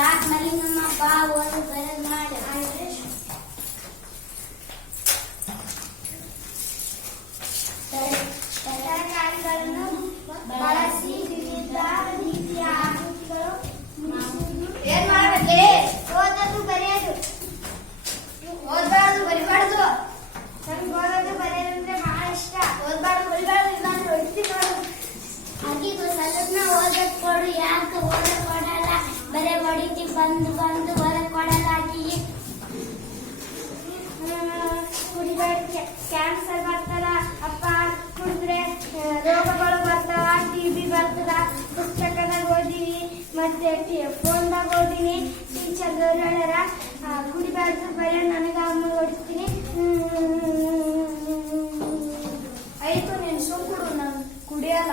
ಮಲ್ಲಿ ನಮ್ಮ ಬಾವು ಬರದ್ ಮಾಡಿ ಆದ್ರೆ ತರಕಾರಿಗಳನ್ನು ಬಳಸಿ ವಿವಿಧ ರೀತಿಯ ಆಕೃತಿಗಳು ಏನ್ ಮಾಡಬೇಕೇ ಓದೋದು ಬರೆಯೋದು ಬರಿಬಾರ್ದು ನಮ್ಗೆ ಓದೋದು ಬರೆಯೋದು ಅಂದ್ರೆ ಸಲತ್ನ ಓದಕ್ಕೆ ಕೊಡು ಬಂದು ಬಂದು ಹೊರಗ್ ಕೊಡಲಾಗಿ ಕ್ಯಾನ್ಸರ್ ಬರ್ತದ, ಅಪ್ಪ ಕುಡಿದ್ರೆ ರೋಗಗಳು ಬರ್ತಾವ ಟಿಬಿ ಬರ್ತದ. ಪುಸ್ತಕದಾಗ ಓದಿವಿ, ಮತ್ತೆ ಫೋನ್ದಾಗ ಓದಿನಿ. ಟೀಚರ್ ಹೇಳ್ಯಾರ ಕುಡಿಬಾರ್ದು ಭಯ ನನಗ ಅಮ್ಮ ಓಡಿಸ್ತೀನಿ. ಆಯ್ತು, ನೀನು ಸುಮ್ ನಾನು ಕುಡಿಯಲ್ಲ.